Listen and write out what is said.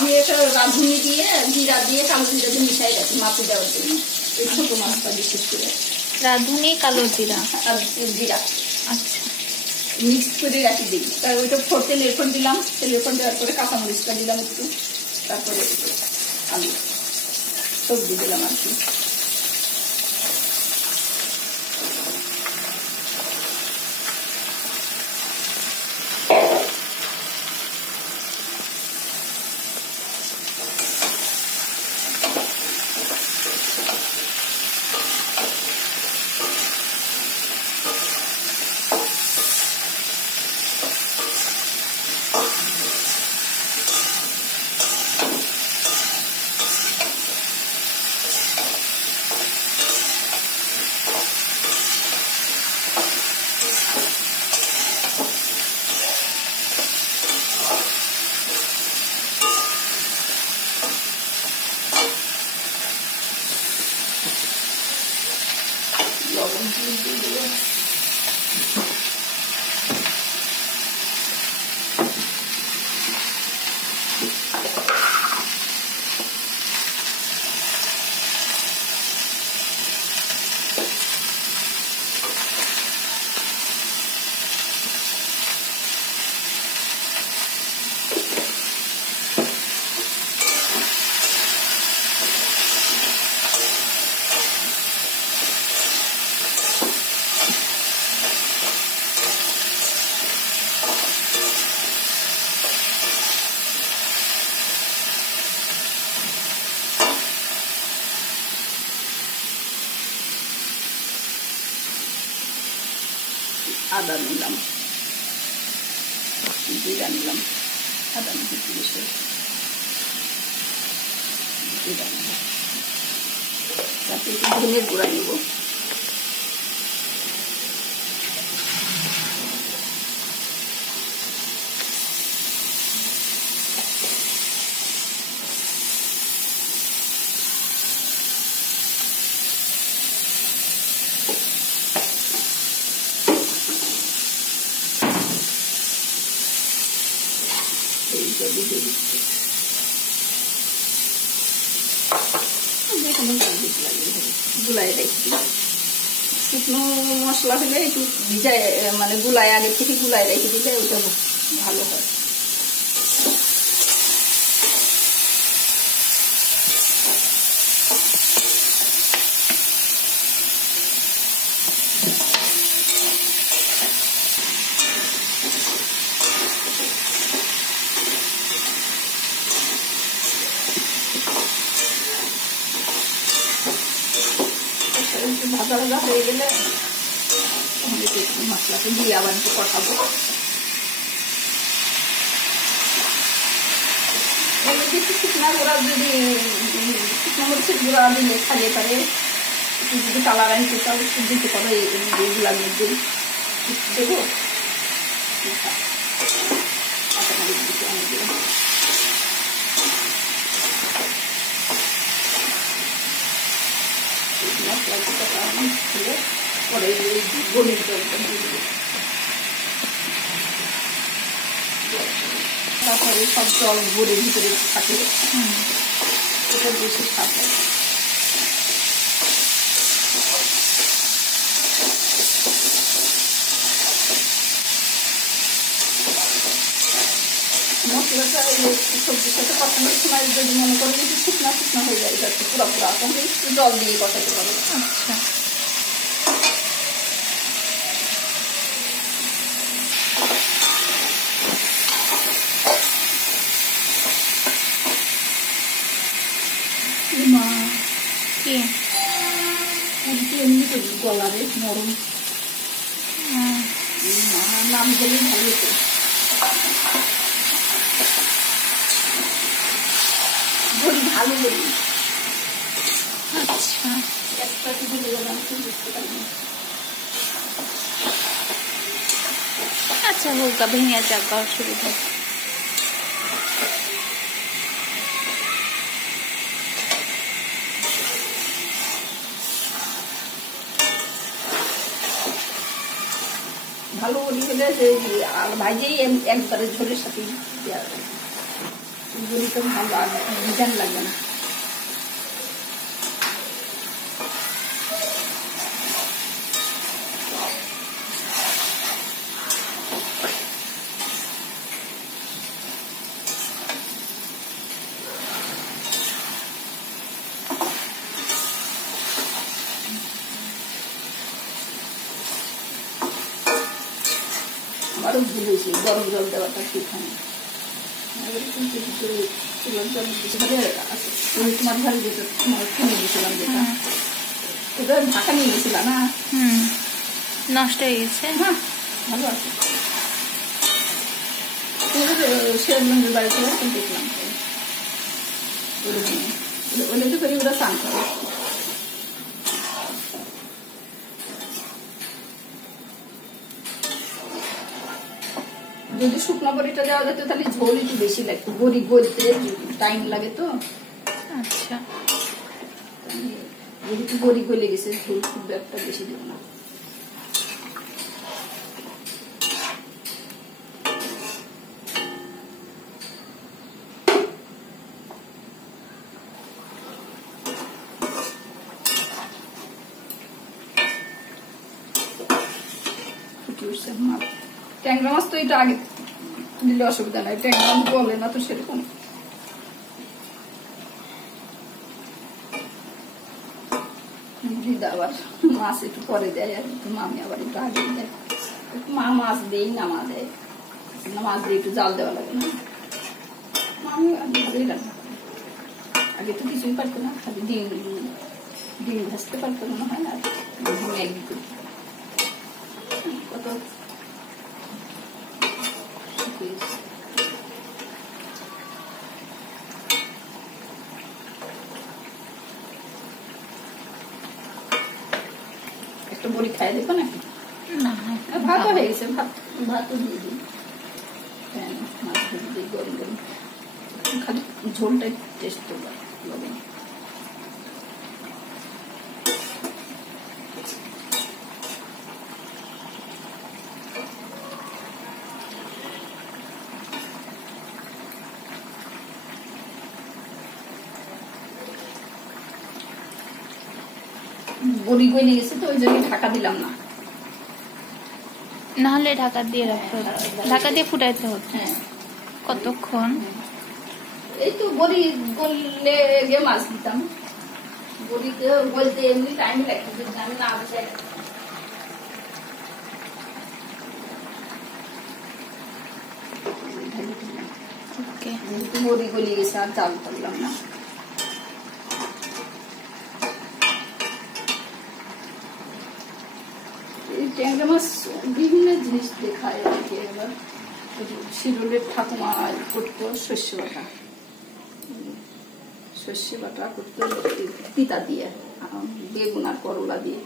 আমি এটা রাঁধুনি দিয়ে জিরা দিয়ে কালো জিরা দিয়ে মিশাই রাখি মাপি দেওয়ার জন্য, এই ছোট মাছটা বিশেষ করে। রাঁধুনি কালো জিরা জিরা আচ্ছা মিক্স করে রাখি দিই। তার ওইটা তেলের ফোড়ন দিলাম, তেলের ফোড়ন দেওয়ার পরে কাঁচামরিচটা দিলাম একটু, তারপরে আলু সবজি দিলাম আর কি। লবণ দিয়ে দিলাম। আদা নিলাম, জিরা নিলাম, আদা নিতে বেশি জিরা নিলাম, তারপরে একটু ধনের গুঁড়া নেব, গুলাই রাখি। শুকনো মশলা হলে একটু ভিজায় মানে গুলায় আগে থেকে গুলায় রেখে দিলে ওটা ভালো হয়। ভাজা ভাজা হয়ে গেলে মশলাটা দিয়ে আবার একটু কষাবো। শুকনা গুঁড়া যদি শুকনো মরিচের গুঁড়া দিলে খাইয়ে পারে, যদি কালার আনতে চাও দিতে পারো, এইগুলার মধ্যে দেবো। পরে গলির জলটা দিয়ে দেবো, তারপরে সব জল গড়ের ভিতরে থাকে, এটা বেশি থাকে। মশলাটা সবজির সাথে কষানোর সময় যদি মনে করেন একটু শুকনা শুকনা হয়ে যায়, যাচ্ছে পুরা পুরা, তখন একটু জল দিয়ে কষাতে পারো। আচ্ছা কি এমনি করি গলারে নরম নাম গেলে ভালো তো। বলি ভালো বলি। আচ্ছা একটা কি বলে গেলাম বুঝতে পারিনি। আচ্ছা হোক, ভেঙে যাক, অসুবিধা। ভালো বলি হলে যে ভাইজেই একবারে ঝোলের সাথে বড়ি তো ভালো আর ভিজান লাগবে না। আরো ভুল হয়েছে গরম জল দেওয়াটা ঠিক হয়নি। তোমার ঘরে যেটা তোমার কিনে দিয়েছিলাম যেটা ওটা ঢাকা নিয়ে গেছিলাম না, নষ্ট হয়ে গেছে। হ্যাঁ ভালো আছে। সিরাজগঞ্জের বাড়িতে দেখলাম ওগুলো তো করি ওরা চান করে। যদি শুকনো বড়িটা দেওয়া যেত তাহলে ঝোল একটু বেশি লাগতো, বড়ি গলতে টাইম লাগে তো। আচ্ছা যেহেতু বড়ি গলে গেছে ঝোল খুব একটা বেশি দেব না। ট্যাংরা মাছ তো এটা আগে দিলে অসুবিধা নাই, ট্যাংরা মাছ বলে না তো সেরকম। আবার মাছ একটু পরে দেয় আর মামি আবার একটু আগে দেয়। মা মাছ দেই না মা দেয় না, মাছ দিয়ে একটু জাল দেওয়া লাগে না। মামি ভালোই রান্না করে, আগে তো কিছুই পারতো না, খালি ডিম ভাজতে পারতো না, হয় না ম্যাগি করি কত একটা বড়ি খাই দেবো নাকি? না ভাত হয়ে গেছে, ভাতও দিয়ে দিই। হ্যাঁ মাছ দিয়ে দিই গরম গরম, খালি ঝোলটাই টেস্ট করবো। বড়ি গলে গেছে তো ওই জন্য ঢাকা দিলাম না, নাহলে ঢাকা দিয়ে রাখতে হতো, ঢাকা দিয়ে ফুটাইতে হতো। হ্যাঁ কতক্ষণ? এই তো বড়ি গললে গিয়ে মাছ দিতাম, বড়ি গলতে এমনি টাইম লাগতো যদি আমি না বসে। বড়ি গলে গেছে আর চাল করলাম না। ট্যাংরা মাছ বিভিন্ন জিনিস দেখায় আর কি। এবার শিরোলের ঠাকুমা করতো সর্ষে বাটা করতো তিতা দিয়ে, বেগুন আর করলা দিয়ে।